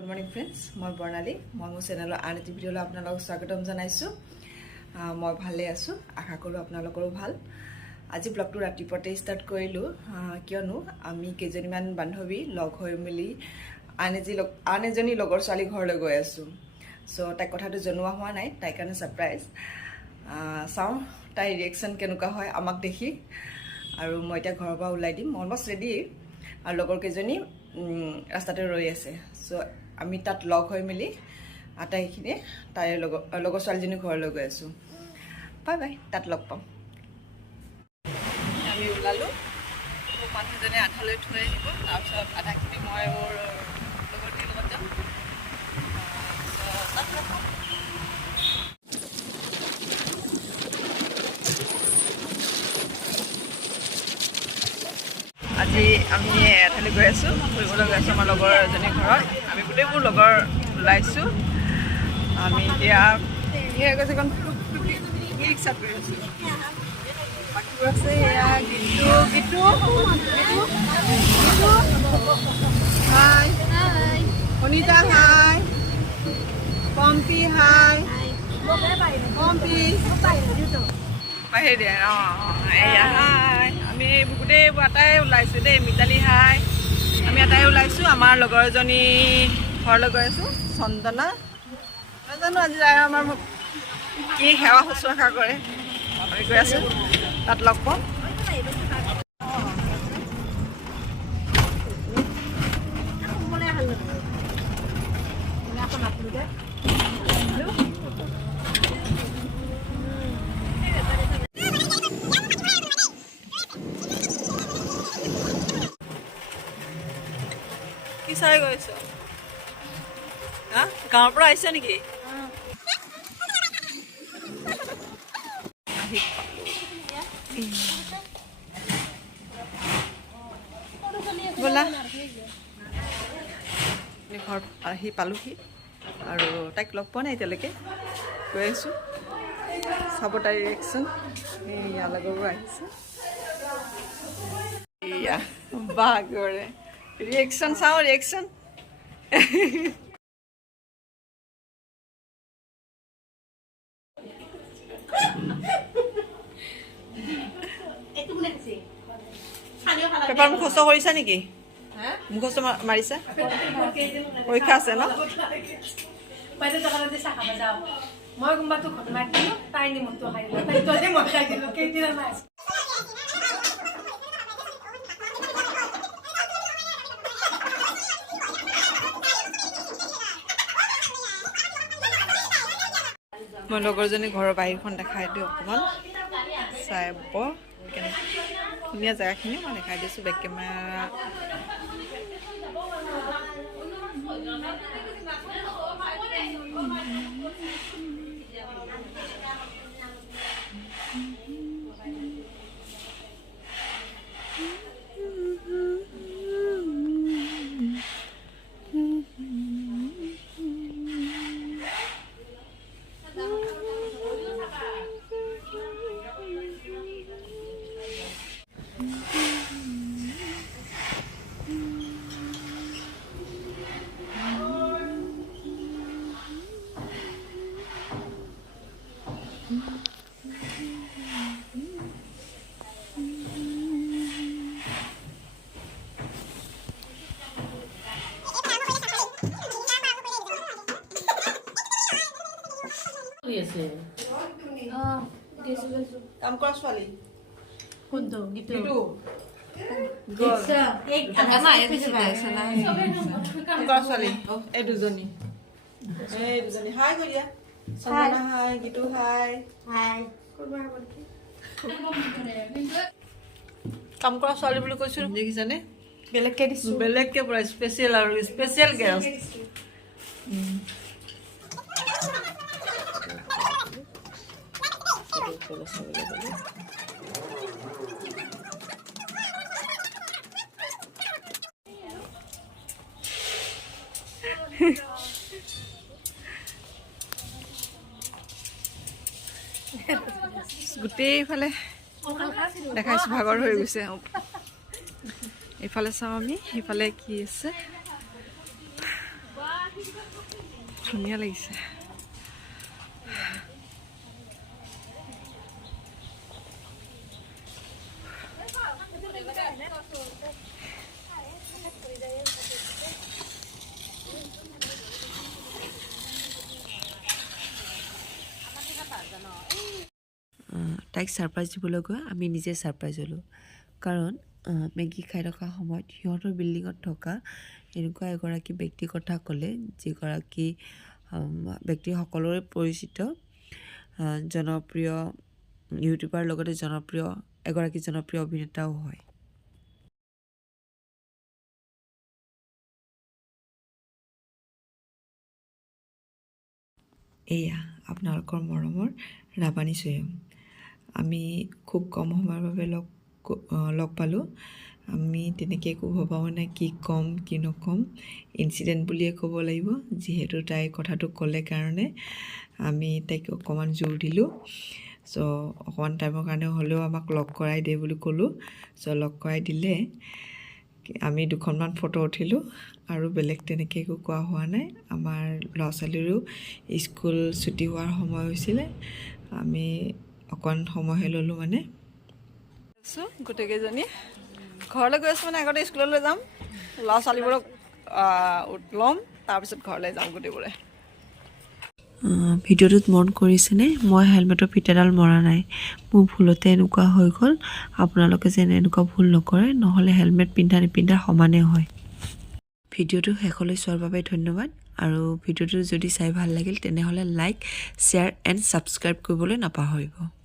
Good morning friends, মই বৰ্ণালী মই মোৰ চেনেলৰ আন এটি ভিডিঅ'লৈ আপোনালোকক স্বাগতম জনাইছোঁ। মই ভালে আছোঁ, আশা কৰোঁ আপোনালোকৰো ভাল। আজি ব্লগটো ৰাতিপুৱাতে ষ্টাৰ্ট কৰিলোঁ কিয়নো আমি কেইজনীমান বান্ধৱী লগ হৈ মেলি আন এজনী লগৰ ছোৱালী ঘৰলৈ গৈ আছোঁ। চ' তাইক কথাটো জনোৱা হোৱা নাই, তাইৰ কাৰণে ছাৰপ্ৰাইজ। চাওঁ তাইৰ ৰিয়েকশ্যন কেনেকুৱা হয় আমাক দেখি। আৰু মই এতিয়া ঘৰৰ পৰা ওলাই দিম, অলমষ্ট ৰেডি। আৰু লগৰ কেইজনী ৰাস্তাতে ৰৈ আছে। চ' আমি তাত লগ হৈ মেলি আটাইখিনিয়ে তাইৰ লগৰ ছোৱালীজনীৰ ঘৰলৈ গৈ আছোঁ। বাই বাই, তাত লগ পাম। আমি ওলালোঁ, মানুহজনে আধালৈ থৈ আহিব, তাৰপিছত আধাখিনি মই মোৰ লগৰখিনিৰ লগত যাম। তাত লগ পাম। আজি আমি এঠাইলৈ গৈ আছোঁ, ফুৰিবলৈ গৈ আছোঁ আমাৰ লগৰ এজনীৰ ঘৰত। আমি গোটেইবোৰ লগৰ ওলাইছোঁ। আমি এতিয়া এখন ৰিক্সাত গৈ আছোঁ। বাকীবোৰ আছে এয়া গীতু হাই, অনিতা হাই, পম্পী হাই, পম্পী বাহিৰ দিয়ে। এয়া হাই, আমি গোটেইবোৰ আটাই ওলাইছোঁ দেই। মিতালী হাই, আমি আটাই ওলাইছোঁ। আমাৰ লগৰ এজনী ঘৰলৈ গৈ আছোঁ, চন্দনা। নাজানো আজি আমাৰ কি সেৱা শুশ্ৰূষা কৰে, আমি গৈ আছোঁ, তাত লগ পাম। কি চাই গৈছ? গাঁৱৰ পৰা আহিছে নেকি? ব'লা, ঘৰত আহি পালোহি আৰু তাইক লগ পোৱা নাই এতিয়ালৈকে। গৈ আছোঁ, চাব তাইৰ ৰিয়েকশ্যন। ইয়াৰ লগৰবোৰ আহিছে, এয়া বাগৰে ৰিয়েকশ্যন চাওঁ, ৰিয়েকশ্যন। পেপাৰ মুখস্থ কৰিছা নেকি? মুখস্থ মাৰিছা? পৰীক্ষা আছে ন? মই কোনোবাটো ঘটনা দিলোঁ, তাই নিমখটো খাই দিলোঁ, তাই তই মই খাই দিলোঁ, কেইদিনা নাই। মই লগৰজনী ঘৰৰ বাহিৰখন দেখাই দিওঁ অকণমান, চাই বৰ ধুনীয়া জেগাখিনি মই দেখাই দিছোঁ। বেক কেমেৰা কাম কৰা ছোৱালী কোনটো গীতটো? কাম কৰা ছোৱালী এই দুজনী হাই কৈ দিয়া। চন্দনা হাই, গীতু হাই। কাম কৰা ছোৱালী বুলি কৈছোঁ, দেখিছানে? বেলেগকে দিছোঁ, বেলেগকে পুৰা স্পেচিয়েল আৰু স্পেচিয়েল গেষ্ট। গোটেইফালে দেখাইছোঁ, ভাগৰ হৈ গৈছে। এইফালে চাওঁ আমি, সেইফালে কি আছে। ধুনীয়া লাগিছে তাইক ছাৰপ্ৰাইজ দিবলৈ গৈ আমি নিজে ছাৰপ্ৰাইজ হ'লোঁ কাৰণ মেগী খাই থকা সময়ত সিহঁতৰ বিল্ডিঙত থকা এনেকুৱা এগৰাকী ব্যক্তিৰ কথা ক'লে যিগৰাকী ব্যক্তি সকলোৰে পৰিচিত জনপ্ৰিয় ইউটিউবাৰ লগতে এগৰাকী জনপ্ৰিয় অভিনেতাও হয় এয়া আপোনালোকৰ মৰমৰ ৰাবানী স্বয়ং আমি খুব কম সময়ৰ বাবে লগ পালোঁ আমি তেনেকৈ একো ভবাও নাই কি ক'ম কি নক'ম ইনচিডেণ্ট বুলিয়ে ক'ব লাগিব যিহেতু তাই কথাটো ক'লে কাৰণে আমি তাইক অকণমান জোৰ দিলোঁ চ' অকণমান টাইমৰ কাৰণে হ'লেও আমাক লগ কৰাই দে বুলি ক'লোঁ চ' লগ কৰাই দিলে আমি দুখনমান ফটো উঠিলোঁ আৰু বেলেগ তেনেকৈ একো কোৱা হোৱা নাই আমাৰ ল'ৰা ছোৱালীৰো স্কুল ছুটি হোৱাৰ সময় হৈছিলে আমি অকণ সময়হে ল'লোঁ মানে গোটেইকেইজনী ঘৰলৈ গৈ আছোঁ মানে আগতে স্কুললৈ যাম ল'ৰা ছোৱালীবোৰক ল'ম তাৰপিছত ঘৰলৈ যাম গোটেইবোৰে ভিডিঅ'টোত মন কৰিছেনে মই হেলমেটৰ ফিটাডাল মৰা নাই মোৰ ভুলতে এনেকুৱা হৈ গ'ল আপোনালোকে যেন এনেকুৱা ভুল নকৰে নহ'লে হেলমেট পিন্ধা নিপিন্ধা সমানে হয় ভিডিঅ'টো শেষলৈ চোৱাৰ বাবে ধন্যবাদ আৰু ভিডিঅ'টো যদি চাই ভাল লাগিল তেনেহ'লে লাইক শ্বেয়াৰ এণ্ড ছাবস্ক্ৰাইব কৰিবলৈ নাপাহৰিব